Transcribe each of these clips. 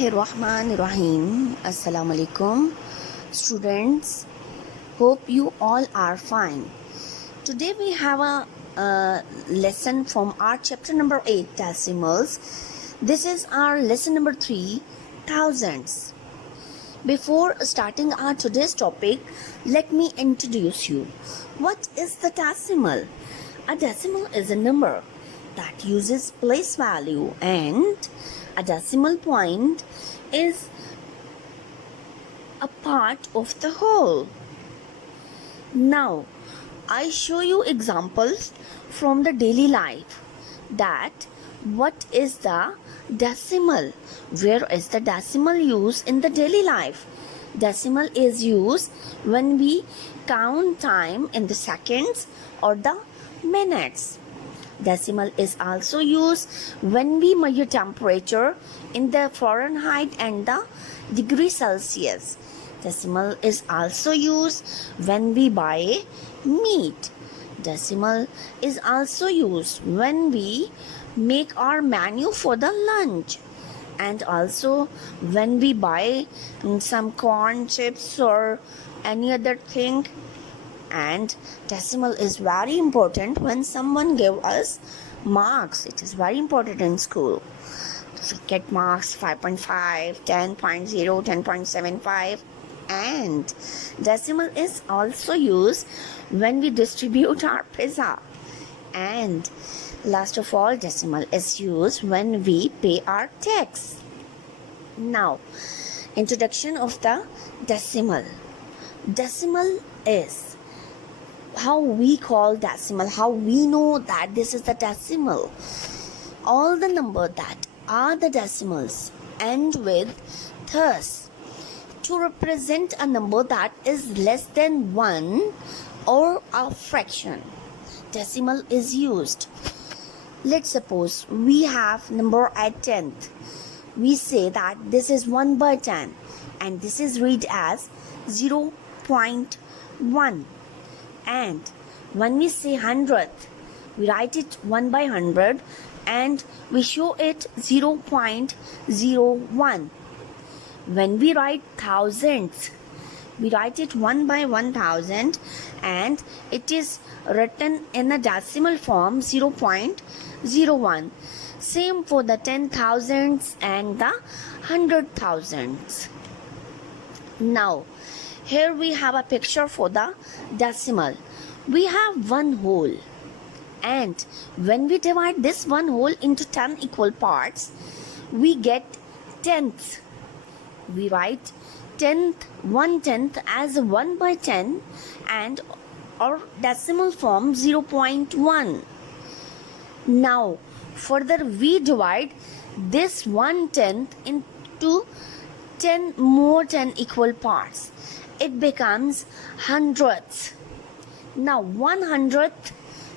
Bismillahirrahmanirrahim. Assalamu alaikum. Students, hope you all are fine. Today we have a lesson from our chapter number 8, decimals. This is our lesson number 3, thousands. Before starting our today's topic, let me introduce you. What is the decimal? A decimal is a number that uses place value, and a decimal point is a part of the whole. Now, I show you examples from the daily life that what is the decimal? Where is the decimal used in the daily life? Decimal is used when we count time in the seconds or the minutes. Decimal is also used when we measure temperature in the Fahrenheit and the degree Celsius. Decimal is also used when we buy meat. Decimal is also used when we make our menu for the lunch, and also when we buy some corn chips or any other thing. And decimal is very important when someone gave us marks. It is very important in school. So get marks 5.5, 10.0, 10.75. And decimal is also used when we distribute our pizza. And last of all, decimal is used when we pay our tax. Now, introduction of the decimal. Decimal is how we call decimal, how we know that this is the decimal. All the numbers that are the decimals end with thus. To represent a number that is less than 1 or a fraction, decimal is used. Let's suppose we have number at 10th. We say that this is 1 by 10 and this is read as 0.1. And when we say 100th, we write it 1 by 100 and we show it 0.01. When we write thousands, we write it 1 by 1000 and it is written in a decimal form 0.01. Same for the 10,000s and the 100,000s. Now, here we have a picture for the decimal. We have one whole, and when we divide this one whole into 10 equal parts, we get tenths. We write 1/10 as 1 by 10 and our decimal form 0.1. Now, further we divide this 1/10 into 10 more 10 equal parts. It becomes hundredths. Now 100th,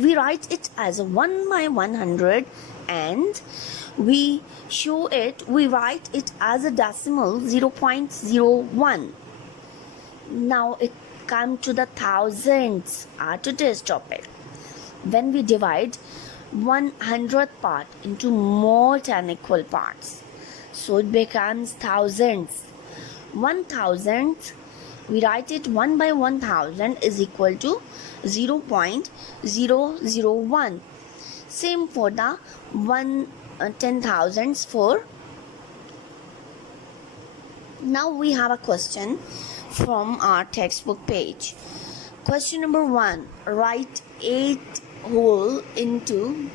we write it as 1 by 100 and we write it as a decimal 0.01. Now it comes to the thousands, our today's topic. When we divide 100th part into more 10 equal parts, so it becomes thousands. 1,000, we write it 1 by 1000 is equal to 0.001. Same for the 10,000s for. Now we have a question from our textbook page. Question number 1. Write 8 whole into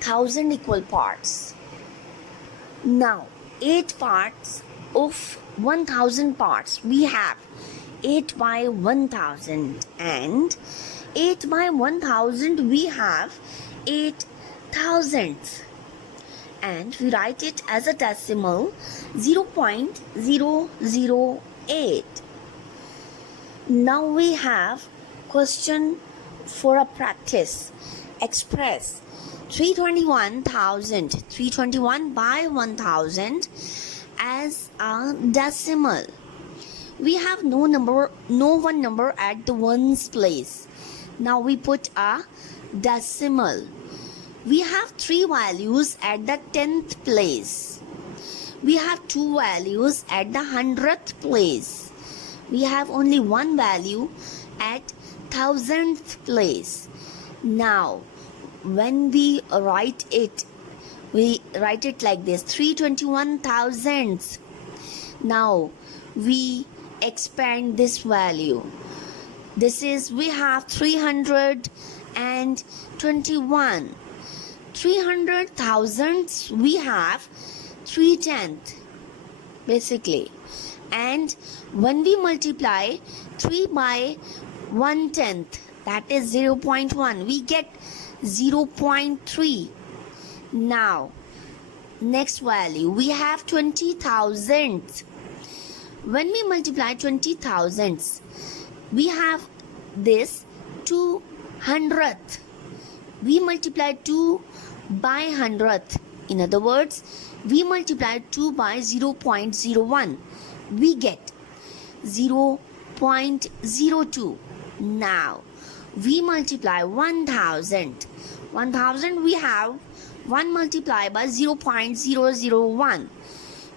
1000 equal parts. Now 8 parts of 1000 parts, we have 8 by 1000 and 8 by 1000 we have 8 thousandths, and we write it as a decimal 0.008. Now we have question for a practice. Express 321 by 1000 as a decimal. We have no one number at the ones place. Now we put a decimal. We have 3 values at the 10th place. We have two values at the 100th place. We have only one value at 1000th place. Now, when we write it like this, 321 thousandths. Now, we expand this value. This is, we have 321. 300 thousandths, we have 3/10 basically. And when we multiply 3 by 1/10, that is 0.1, we get 0.3. Now, next value, we have 20 thousandths. When we multiply 20 thousandths, we have this 200th. We multiply 2 by 100th. In other words, we multiply 2 by 0.01. We get 0.02. Now, we multiply 1000. 1000, we have 1 multiplied by 0.001.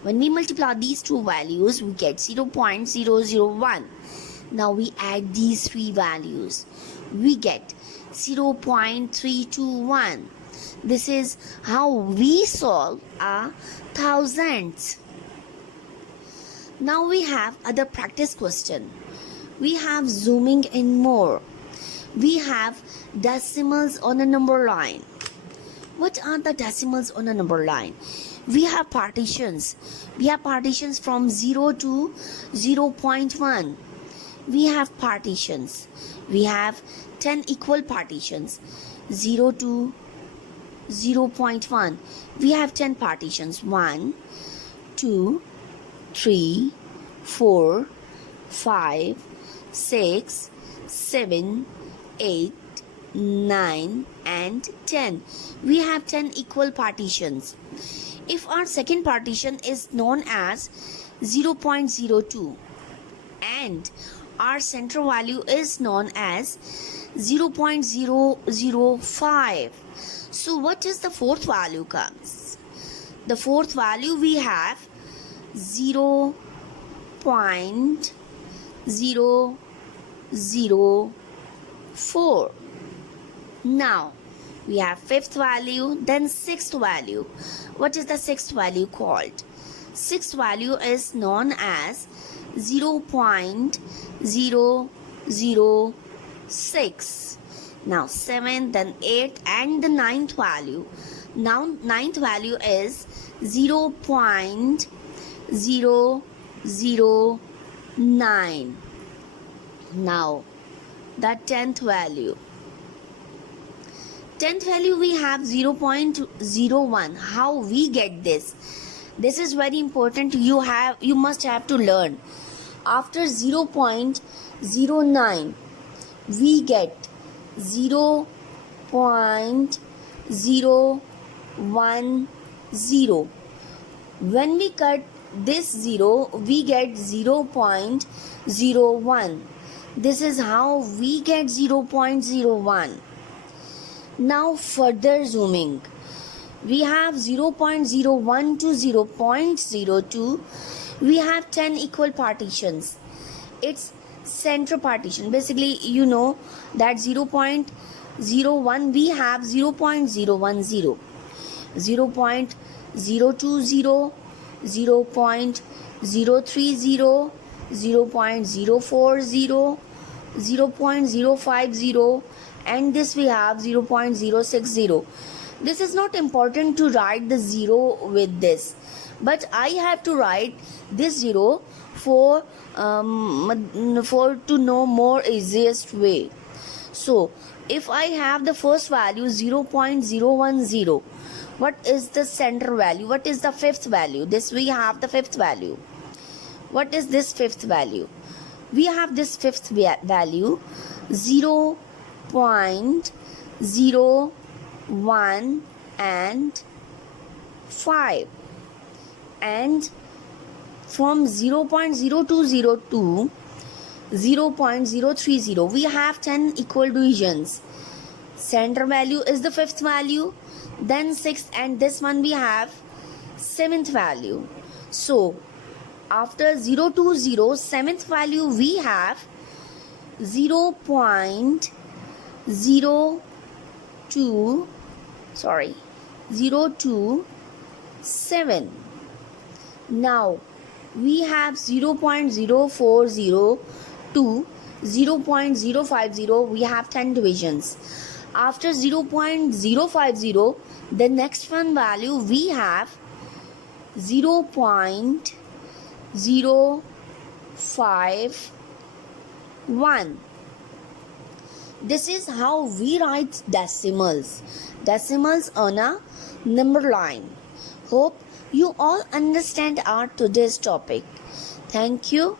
When we multiply these two values, we get 0.001. Now we add these three values. We get 0.321. This is how we solve our thousands. Now we have other practice question. We have zooming in more. We have decimals on a number line. What are the decimals on a number line? We have partitions. We have partitions from 0 to 0.1. We have partitions. We have 10 equal partitions. 0 to 0.1. We have 10 partitions. 1, 2, 3, 4, 5, 6, 7, 8, 9 and 10. We have 10 equal partitions. If our second partition is known as 0.02 and our center value is known as 0.005, so what is the fourth value comes? The fourth value we have 0.004. Now we have fifth value, then sixth value. What is the sixth value called? Sixth value is known as 0.006. Now 7th, then 8th and the ninth value. Now ninth value is 0.009. Now the 10th value. 10th value we have 0.01. How we get this? This is very important. You must have to learn. After 0.09 we get 0.010. When we cut this 0, we get 0.01. This is how we get 0.01. Now further zooming. We have 0.01 to 0.02. We have 10 equal partitions. It's center partition. Basically, you know that 0.01 we have 0.010, 0.020, 0.030, 0.040, 0.050, and this we have 0.060. This is not important to write the 0 with this, but I have to write this 0 for to know more easiest way. So if I have the first value 0.010, what is the center value? What is the fifth value? This we have the fifth value. What is this fifth value? We have this fifth value 0.01 and 5, and from 0.0202 to 0.030 we have 10 equal divisions. Center value is the fifth value, then sixth, and this one we have seventh value. So after 0 to 0, seventh value we have 0.027. Now we have 0.040 to 0.050. We have 10 divisions. After 0.050, the next one value we have 0.051. This is how we write decimals on a number line. Hope you all understand our today's topic. Thank you.